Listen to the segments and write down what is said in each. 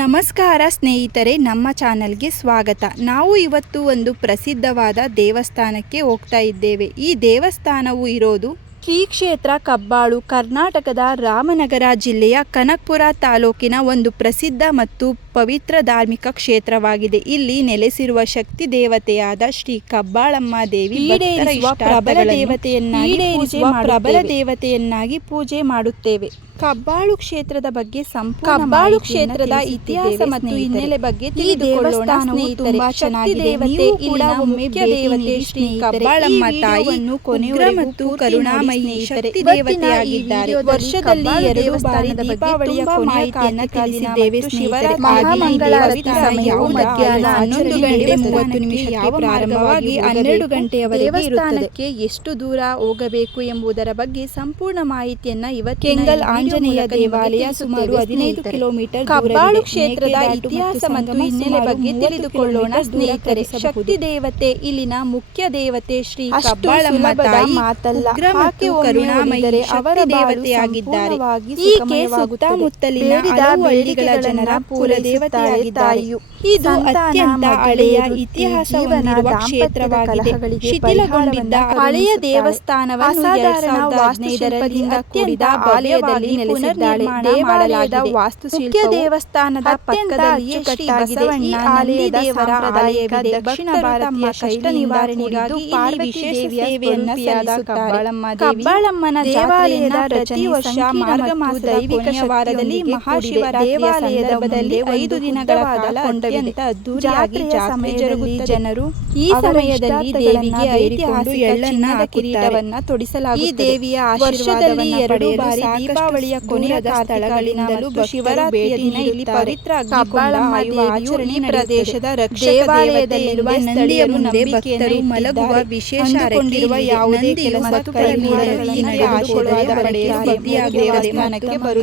ನಮಸ್ಕಾರ ಸ್ನೇಹಿತರೆ, ನಮ್ಮ ಚಾನಲ್ಗೆ ಸ್ವಾಗತ. ನಾವು ಇವತ್ತು ಒಂದು ಪ್ರಸಿದ್ಧವಾದ ದೇವಸ್ಥಾನಕ್ಕೆ ಹೋಗ್ತಾ ಇದ್ದೇವೆ. ಈ ದೇವಸ್ಥಾನವು ಇರೋದು ಶ್ರೀ ಕ್ಷೇತ್ರ ಕಬ್ಬಾಳು, ಕರ್ನಾಟಕದ ರಾಮನಗರ ಜಿಲ್ಲೆಯ ಕನಕಪುರ ತಾಲೂಕಿನ ಒಂದು ಪ್ರಸಿದ್ಧ ಮತ್ತು ಪವಿತ್ರ ಧಾರ್ಮಿಕ ಕ್ಷೇತ್ರವಾಗಿದೆ. ಇಲ್ಲಿ ನೆಲೆಸಿರುವ ಶಕ್ತಿ ದೇವತೆಯಾದ ಶ್ರೀ ಕಬ್ಬಾಳಮ್ಮ ದೇವಿ ಪ್ರಬಲ ದೇವತೆಯನ್ನಾಗಿ ಪೂಜೆ ಮಾಡುತ್ತೇವೆ. ಕಬ್ಬಾಳು ಕ್ಷೇತ್ರದ ಬಗ್ಗೆ ಕಬ್ಬಾಳು ಕ್ಷೇತ್ರದ ಇತಿಹಾಸ ಮತ್ತು ಹಿನ್ನೆಲೆ ಬಗ್ಗೆ ತಿಳಿದುಕೊಳ್ಳೋಣ ಸ್ನೇಹಿತರೆ. ಶಕ್ತಿ ದೇವತೆ ಇಲ್ಲಿನ ಮುಖ್ಯ ದೇವತೆ ಶ್ರೀ ಕಬ್ಬಾಳಮ್ಮ ತಾಯಿಯನ್ನು ಉಗ್ರ ಮತ್ತು ಕರುಣಾಮಯಿ ಶಕ್ತಿ ದೇವತೆಯಾಗಿದ್ದಾರೆ. ವರ್ಷದಲ್ಲಿ 2 ಬಾರಿ ದೀಪಾವಳಿಯ ಕೊನೆಯ ಮಾಹಿತಿಯನ್ನು ತಿಳಿಸಿದ್ದೇವೆ. ಶಿವರಾತ್ರಿ ಮಹಾಮಂಗಳಾರತಿ ಸಮಯವು ಮಧ್ಯಾಹ್ನ 11:30 ಪ್ರಾರಂಭವಾಗಿ 12 ಗಂಟೆಯವರೆಗೆ ಇರುತ್ತದೆ. ಎಷ್ಟು ದೂರ ಹೋಗಬೇಕು ಎಂಬುದರ ಬಗ್ಗೆ ಸಂಪೂರ್ಣ ಮಾಹಿತಿಯನ್ನು ಇವತ್ತು ಆಂಜನೇಯ ದೇವಾಲಯ ಸುಮಾರು 15 ಕಿಲೋಮೀಟರ್. ಕಬ್ಬಾಳು ಕ್ಷೇತ್ರದ ಇತಿಹಾಸ ಮತ್ತು ಹಿನ್ನೆಲೆ ಬಗ್ಗೆ ತಿಳಿದುಕೊಳ್ಳೋಣ ಸ್ನೇಹಿತರೆ. ಶಕ್ತಿ ದೇವತೆ ಇಲ್ಲಿನ ಮುಖ್ಯ ದೇವತೆ ಶ್ರೀ ಕಬ್ಬಾಳಮ್ಮ ತಾಯಿ ಉಗ್ರ ಮತ್ತು ಕರುಣಾಮಯಿ ಅವರ ದೇವತೆಯಾಗಿದ್ದಾರೆ. ಈಕೆ ಸುತ್ತಮುತ್ತಲಿನ ಹಲವು ಹಳ್ಳಿಗಳ ಜನರ ಕುಲ ದೇವತೆಯಾಗಿದ್ದಾರೆ. ಇದು ಅತ್ಯಂತ ಹಳೆಯ ಇತಿಹಾಸ ಹೊಂದಿರುವ ಕ್ಷೇತ್ರವಾಗಿದೆ. ಶಿಥಿಲಗೊಂಡಿದ್ದ ಹಳೆಯ ದೇವಸ್ಥಾನವನ್ನು 2015ರಲ್ಲಿ ಅತ್ಯಂತ ಆಲಯದಲ್ಲಿ ನೆಲೆಸಿದ್ದಾಳೆ. ದೇವಾಲಯದ ವಾಸ್ತುಶಿಲ್ಪವು ದೇವಸ್ಥಾನದ ಪಕ್ಕದಲ್ಲಿಯೇ ಶ್ರೀ ಬಸವಣ್ಣ ದೇವರ ಆಲಯವಿದೆ. ದಕ್ಷಿಣ ಭಾರತೀಯ ಕಷ್ಟ ನಿವಾರಣೆಗಾಗಿ ಪಾರ್ವತಿ ದೇವಿಯ ಸೇವೆಯನ್ನು ಸಲ್ಲಿಸುತ್ತಾರೆ. ಕಬ್ಬಾಳಮ್ಮನ ದೇವಾಲಯದ ಪ್ರತಿ ವರ್ಷ ಮಾರ್ಗ ಮಾಸದ ದೈವಿಕ ವಾರದಲ್ಲಿ ಮಹಾಶಿವರಾತ್ರಿಯ ಸಂದರ್ಭದಲ್ಲಿ 5 ದಿನಗಳ ಕಾಲ ಅತ್ಯಂತ ಅದ್ದೂರಿಯಾಗಿ ಜಾತ್ರೆ ಜರುಗುತ್ತದೆ. ಜನರು ಈ ಸಮಯದಲ್ಲಿ ದೇವಿಗೆ ಐತಿಹಾಸಿಕ ಎಳ್ಳನ್ನದ ಕಿರೀಟವನ್ನು ತೊಡಿಸಲಾಗುತ್ತದೆ. ಈ ದೇವಿಯ ವರ್ಷದಲ್ಲಿ 2 ಬಾರಿ ದೀಪಾವಳಿಯ ಕೊನೆಯ ಸ್ಥಳಗಳಿಂದಲೂ ಶಿವರಾತ್ರಿಯ ದಿನ ಇಲ್ಲಿ ಪವಿತ್ರ ಕಬ್ಬಾಳಮ್ಮ ಆಚರಣೆ ಪ್ರದೇಶದ ದೇವಾಲಯದಲ್ಲಿರುವ ನಂದಿಯ ಮುಂದೆ ಭಕ್ತರು ಮಲಗುವ ವಿಶೇಷ ಕೊಂಡಿರುವ ಯಾವುದೇ ಕೆಲಸ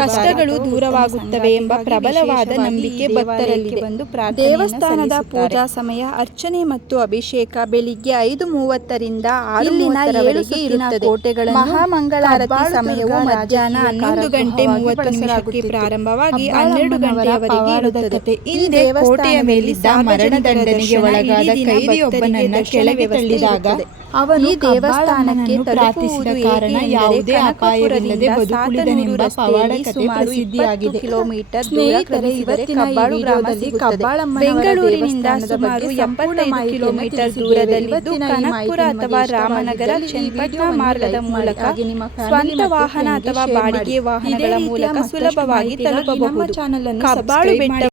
ಕಷ್ಟಗಳು ದೂರವಾಗುತ್ತವೆ ಎಂಬ ಪ್ರಬಲವಾದ ನಂಬಿಕೆ ಭಕ್ತರಲ್ಲಿದೆ. ದೇವಸ್ಥಾನದ ಪೂಜಾ ಸಮಯ ಅರ್ಚನೆ ಮತ್ತು ಅಭಿಷೇಕ ಬೆಳಿಗ್ಗೆ 5:30ರಿಂದ 6:30ರವರೆಗೆ ಇರುತ್ತದೆ. ಮಹಾಮಂಗಳಾರತಿ ಸಮಯವು ಮಧ್ಯಾಹ್ನ 11:30ಕ್ಕೆ ಪ್ರಾರಂಭವಾಗಿ 12 ಗಂಟೆಯವರೆಗೆ ಇರುತ್ತದೆ. ಹಿಂದೆ ಕೋಟೆಯ ಮೇಲಿದ್ದ ಮರಣದಂಡನೆಗೆ ಒಳಗಾದ ಕೈದಿಯೊಬ್ಬನನ್ನು ಕೆಳಗೆ ತಳ್ಳಿದಾಗ ಅವನು ದೇವಸ್ಥಾನಕ್ಕೆ ಪ್ರಾರ್ಥಿಸಿದ ಕಾರಣ ಯಾವುದೇ ಅಪಾಯವಿಲ್ಲದೆ ಬದುಕುಳಿದನೆಂಬ ಪವಾಡ ಕಥೆ ಪ್ರಸಿದ್ಧಿಯಾಗಿದೆ. ಸ್ನೇಹಿತರೆ, ಇವತ್ತಿನ ಈ ವಿಡಿಯೋದಲ್ಲಿ ಬೆಂಗಳೂರಿನಿಂದ ಸುಮಾರು 75 ಕಿಲೋಮೀಟರ್ ದೂರದಲ್ಲಿದ್ದು ಕನಕಪುರ ಅಥವಾ ರಾಮನಗರ ಚನ್ನಪಟ್ಟಣ ಮಾರ್ಗದ ಮೂಲಕ ಸ್ವಂತ ವಾಹನ ಅಥವಾ ಬಾಡಿಗೆ ವಾಹನಗಳ ಮೂಲಕ ಸುಲಭವಾಗಿ ತಲುಪಬಹುದು. ಕಬ್ಬಾಳು ಬೆಟ್ಟ